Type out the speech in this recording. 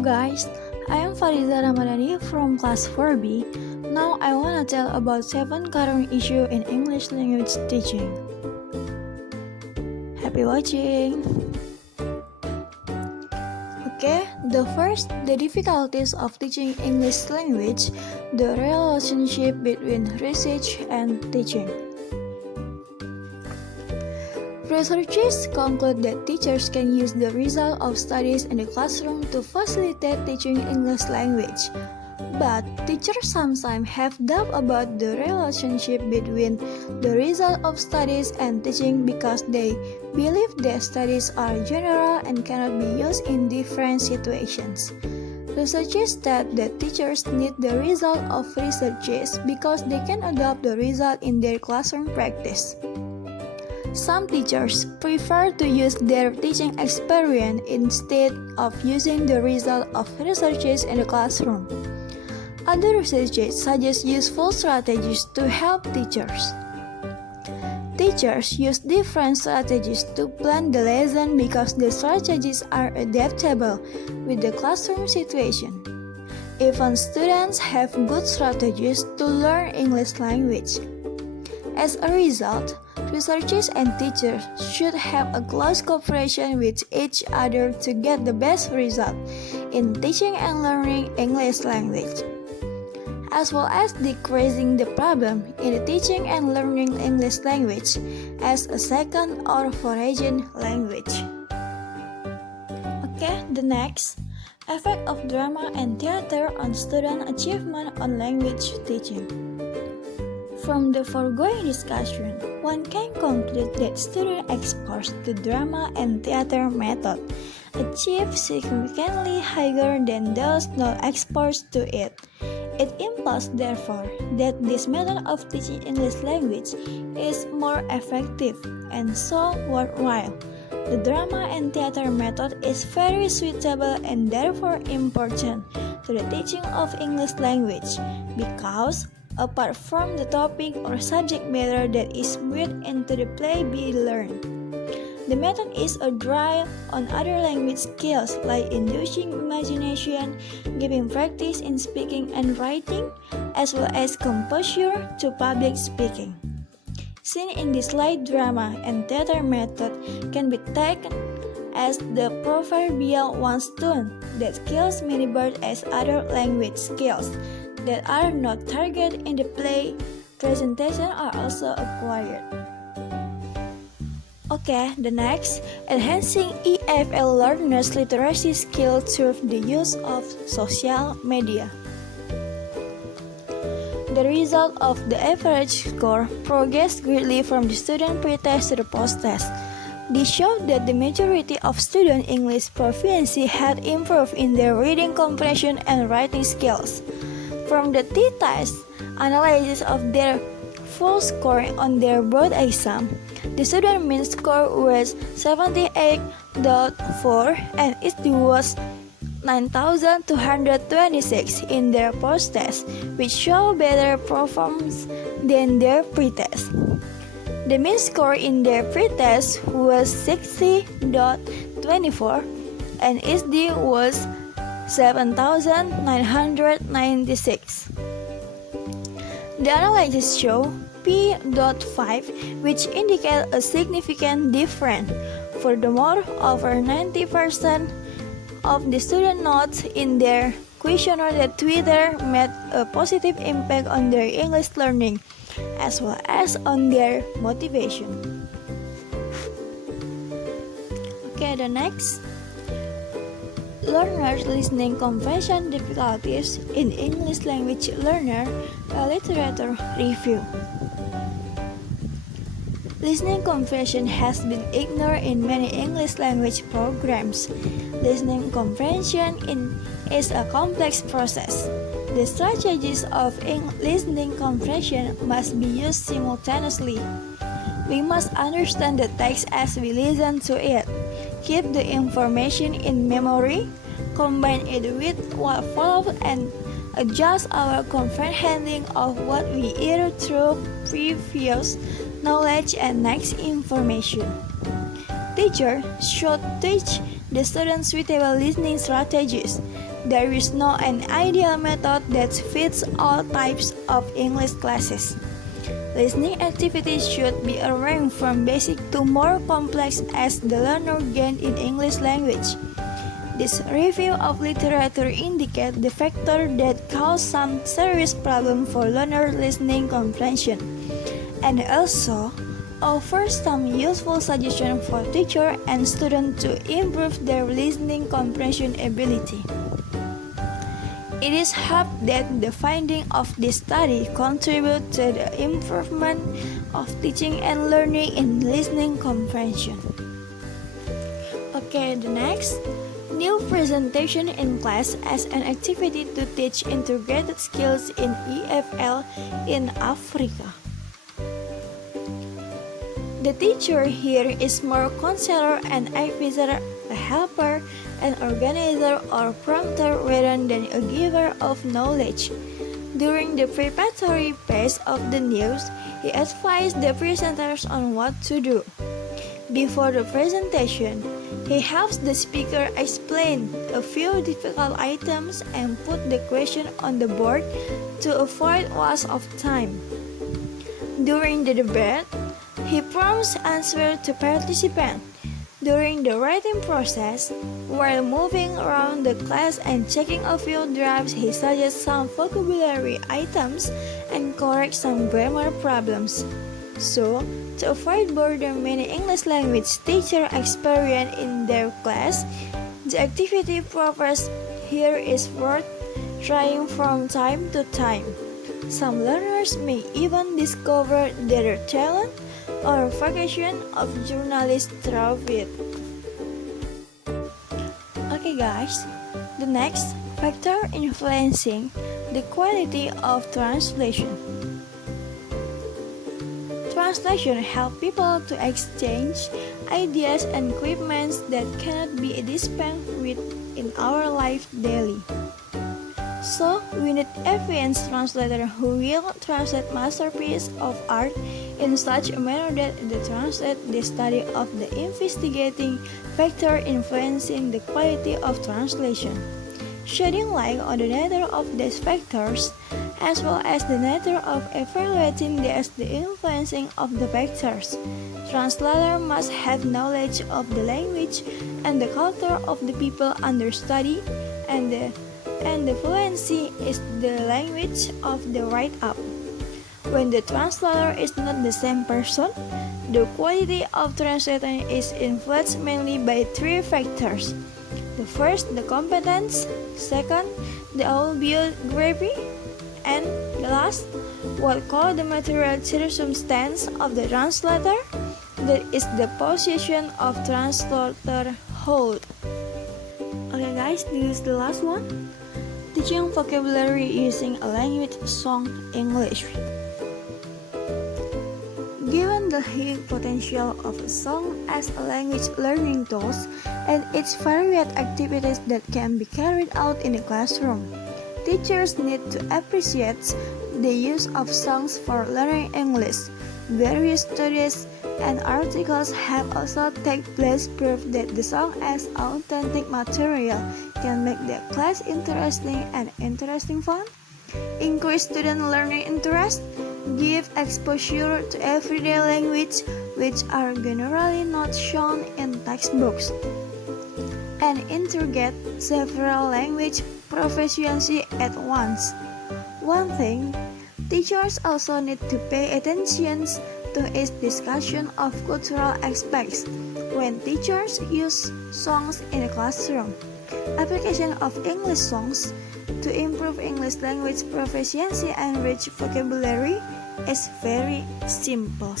guys, I am Fariza Ramadhani from class 4B. Now I want to tell about 7 current issues in English language teaching. Happy watching! Okay, the first, the difficulties of teaching English language, the relationship between research and teaching. Researchers conclude that teachers can use the result of studies in the classroom to facilitate teaching English language. But teachers sometimes have doubt about the relationship between the result of studies and teaching because they believe that studies are general and cannot be used in different situations. Researchers state that teachers need the result of researches because they can adopt the result in their classroom practice. Some teachers prefer to use their teaching experience instead of using the result of researches in the classroom. Other researchers suggest useful strategies to help teachers. Teachers use different strategies to plan the lesson because the strategies are adaptable with the classroom situation. Even students have good strategies to learn English language. As a result, researchers and teachers should have a close cooperation with each other to get the best result in teaching and learning English language, as well as decreasing the problem in teaching and learning English language as a second or foreign language. Okay, the next, effect of drama and theater on student achievement on language teaching. From the foregoing discussion, one can conclude that students exposed to drama and theater method achieve significantly higher than those not exposed to it. It implies, therefore, that this method of teaching English language is more effective and so worthwhile. The drama and theater method is very suitable and therefore important to the teaching of English language because apart from the topic or subject matter that is built into the play be learned, the method is a drive on other language skills like inducing imagination, giving practice in speaking and writing, as well as composure to public speaking. Seen in this light, drama and theater method can be taken as the proverbial one stone that kills many birds as other language skills that are not targeted in the play presentation are also acquired. Okay, the next, enhancing EFL learners' literacy skill through the use of social media. The result of the average score progressed greatly from the student pre-test to the post-test. This showed that the majority of student English proficiency had improved in their reading comprehension and writing skills. From the t-test analysis of their full score on their board exam, the student mean score was 78.4 and it was 9,226 in their post-test, which show better performance than their pre-test. The mean score in their pre-test was 60.24 and SD was 7,996. The analysis show P.5, which indicate a significant difference. Furthermore, over 90% of the student notes in their questionnaire that Twitter made a positive impact on their English learning, as well as on their motivation. Okay, the next, learners' listening comprehension difficulties in English language learner, a literature review. Listening comprehension has been ignored in many English language programs. Listening comprehension is a complex process. The strategies of listening comprehension must be used simultaneously. We must understand the text as we listen to it, keep the information in memory, combine it with what follows, and adjust our comprehending of what we hear through previous knowledge and next information. Teachers should teach the students suitable listening strategies. There is no an ideal method that fits all types of English classes. Listening activities should be arranged from basic to more complex as the learner gains in English language. This review of literature indicates the factor that cause some serious problem for learner listening comprehension, and also offers some useful suggestions for teacher and student to improve their listening comprehension ability. It is hoped that the finding of this study contribute to the improvement of teaching and learning in listening comprehension. Okay, the next, new presentation in class as an activity to teach integrated skills in EFL in Africa. The teacher here is more counselor and advisor, a helper, an organizer or prompter rather than a giver of knowledge. During the preparatory phase of the news, he advised the presenters on what to do. Before the presentation, he helps the speaker explain a few difficult items and put the question on the board to avoid loss of time. During the debate, he prompts answers to participants. During the writing process, while moving around the class and checking a few drafts, he suggests some vocabulary items and corrects some grammar problems. So, to avoid boredom many English language teachers experience in their class, the activity proposed here is worth trying from time to time. Some learners may even discover their talent or vocation of journalists through it. Okay guys, the next factor influencing the quality of translation. Translation help people to exchange ideas and equipments that cannot be dispensed with in our life daily. So, we need experienced translator who will translate masterpieces of art in such a manner that they translate the study of the investigating factor influencing the quality of translation, shedding light on the nature of these factors, as well as the nature of evaluating the influencing of the factors. Translator must have knowledge of the language and the culture of the people under study, and the fluency is the language of the write-up. When the translator is not the same person, the quality of translation is influenced mainly by three factors. The first, the competence; second, the autobiography; and the last, what called the material circumstance of the translator, that is the position of translator hold. Okay guys, this is the last one. Teaching vocabulary using a language song English. Given the huge potential of a song as a language learning tool and its varied activities that can be carried out in the classroom, teachers need to appreciate the use of songs for learning English. Various studies and articles have also taken place proof that the song as authentic material can make the class interesting and fun, increase student learning interest, give exposure to everyday language which are generally not shown in textbooks, and integrate several language proficiency at once. One thing, teachers also need to pay attention to its discussion of cultural aspects when teachers use songs in the classroom. Application of English songs to improve English language proficiency and rich vocabulary is very simple.